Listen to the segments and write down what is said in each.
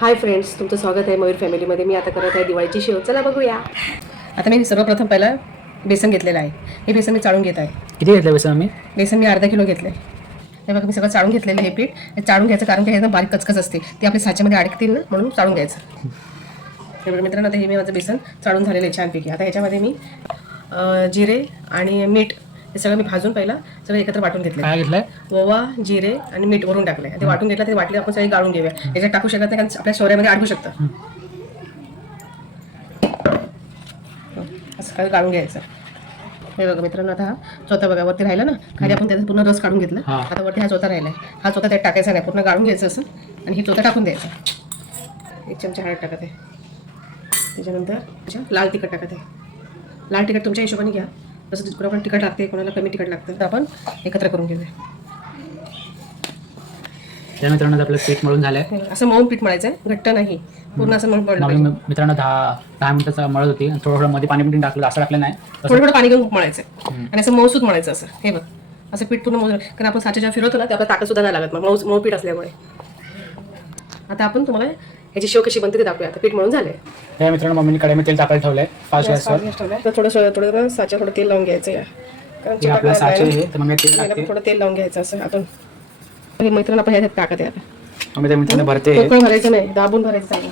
Hi friends, तुमचं स्वागत आहे मयूर फॅमिलीमध्ये. मी आता करत आहे दिवाळीची शेव. चला बघूया. आता मी सर्वप्रथम पहिला बेसन घेतलेलं आहे. हे बेसन मी चाळून घेत आहे. किती घेतलं बेसन आम्ही? बेसन मी अर्धा किलो घेतलं आहे. हे बघा, मी सगळं चाळून घेतलेलं हे पीठ. हे चाळून घ्यायचं कारण की एकदम बारीक कचकच असते, ते आपल्या साच्यामध्ये अडकतील ना, म्हणून चाळून घ्यायचं. हे बघा मित्रांनो, आता हे मी माझं बेसन चाळून झालेलं आहे छानपैकी. आता ह्याच्यामध्ये मी जिरे आणि मीठ हे सगळं मी भाजून पहिला सगळं एकत्र वाटून घेतलं. काय घेतलंय? ओवा, जिरे आणि मीठ वरून टाकलंय. ते वाटून घेतलं. ते वाटले आपण सगळे गाळून घेऊया. याच्यात टाकू शकत नाही कारण आपल्या शौर्यामध्ये अडकू शकतं. असं काही गाळून घ्यायचं. हे बघा मित्रांनो, आता हा चोथा बघा वरती राहिला ना, खाली आपण त्याचा पूर्ण रस काढून घेतला. आता वरती हा चोथा राहिलाय. हा चोथा त्यात टाकायचा नाही, पूर्ण गाळून घ्यायचं असं आणि ही चोथा टाकून द्यायचा. 1 चमचा हळद टाकत आहे. त्याच्यानंतर लाल तिखट टाकत आहे. लाल तिखट तुमच्या हिशोबाने घ्या, तसं कोणाला तिखट लागते, कोणाला कमी तिखट लागतं. तर आपण एकत्र करून घेऊया. त्या मित्रांनो आपलं पीठ मळून झालंय. असं मऊन पीठ मळायचं आहे, घट्ट नाही, पूर्ण असं मळून पडलं पाहिजे. मित्रांनो 10 मिनिटाचा मळत होती. थोडं मध्ये पाणी पण टाकलं, असं टाकलं नाही, थोडं पाणी घेऊन मळायचं आणि असं मऊसूत मळायचं. असं हे बघ, असं पीठ पूर्ण मऊ, कारण आपण साच्या जेव्हा फिरवतो ना ते आपल्याला ताकद सुद्धा नाही लागत, मग मऊ पीठ असल्यामुळे. आता आपण तुम्हाला याची शेव कशी बनते ते दाखवूया. आता पीठ मळून झालंय. त्या मित्रांनो मम्मीने कढईमध्ये तेल टाकायला ठेवलंय 5 गॅसवर. तर थोडं साच्या थोडं तेल लावून घ्यायचं या, कारण आपला साचे आहे तर मम्मी तेल टाकते. थोडं तेल लावून घ्यायचं. असं आपण हे मैत्रिणी आपण ह्याच्यात टाकत आहे. आता मम्मी त्या मित्रांनो भरते. पोकळ भरायचं नाही, दाबून भरायचं चांगलं.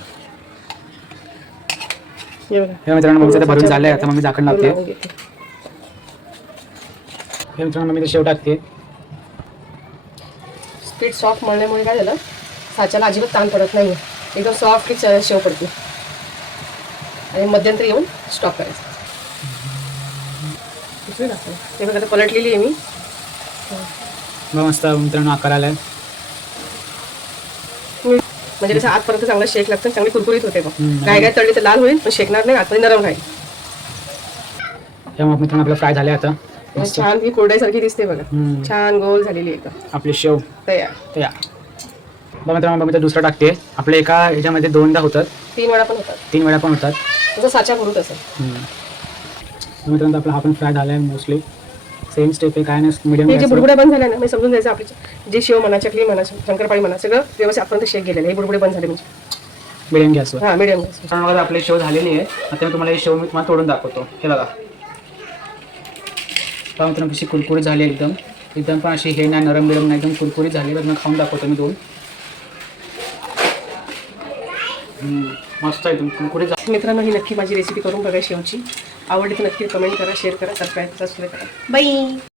हे बघा, हे मित्रांनो मम्मीचं भरून झालंय. आता मम्मी झाकण लावते. लावून घेते. हे मित्रांनो मम्मी ते शेव टाकते. पीठ सॉफ्ट मळल्यामुळे काय झालं, साच्याला अजिबात ताण पडत नाही, एकदम सॉफ्ट शेव पडते. आणि मध्यंतरी येऊन स्टॉप करायचं. हे बघा, आता पलटलेली आहे मी. मस्त मित्रांनो आकार आलाय. म्हणजे कसं आतपर्यंत चांगला शेक लागतं, चांगली कुरकुरीत होते. मग काय तळली तर लाल होईल, पण शेकणार नाही, आतमध्ये नरम राहील. हे मग मित्रांनो आपलं फ्राय झालंय. आता छान ही कोरड्यासारखी दिसते बघा, छान गोल झालेली एकदम आपली शेव तयार. बघा मित्रांनो मम्मी तर दुसरं टाकते. आपल्या एका ह्याच्यामध्ये 2दा होतात, 3 वेळा पण होतात. 3 वेळा पण होतात. तसं साच्या भरून तसं. मित्रांनो आपला हा पण फ्राय झालाय. मोस्टली सेम स्टेप आहे, काय नाही. मीडियम जे बुडबुडे बंद झाले ना, मी समजून जायचं आपली जे शेव म्हणा, चकली म्हणा, शंकरपाळी म्हणा, सगळं व्यवस्थित आपण शेक गेलेलं आहे. हे बुडबुडे बंद झाले म्हणजे मीडियम गॅसवर. हां, मीडियम गॅस. मित्रांनो आपली शेव झालेली आहे. आता मी तुम्हाला ही शेव मी तुम्हाला तोडून दाखवतो. हे बघा मित्रांनो कशी कुरकुरीत झाली, एकदम एकदम पण अशी हे नाही, नरम बिरम नाही, एकदम कुरकुरीत झाली. बघ खाऊन दाखवतो मी 2. मस्त एकदम कुरकुरीत झाली. मित्रांनो ही नक्की माझी रेसिपी करून बघा शेवची. आवडली तर नक्की कमेंट करा, शेअर करा, सबस्क्राईब करा. बाय.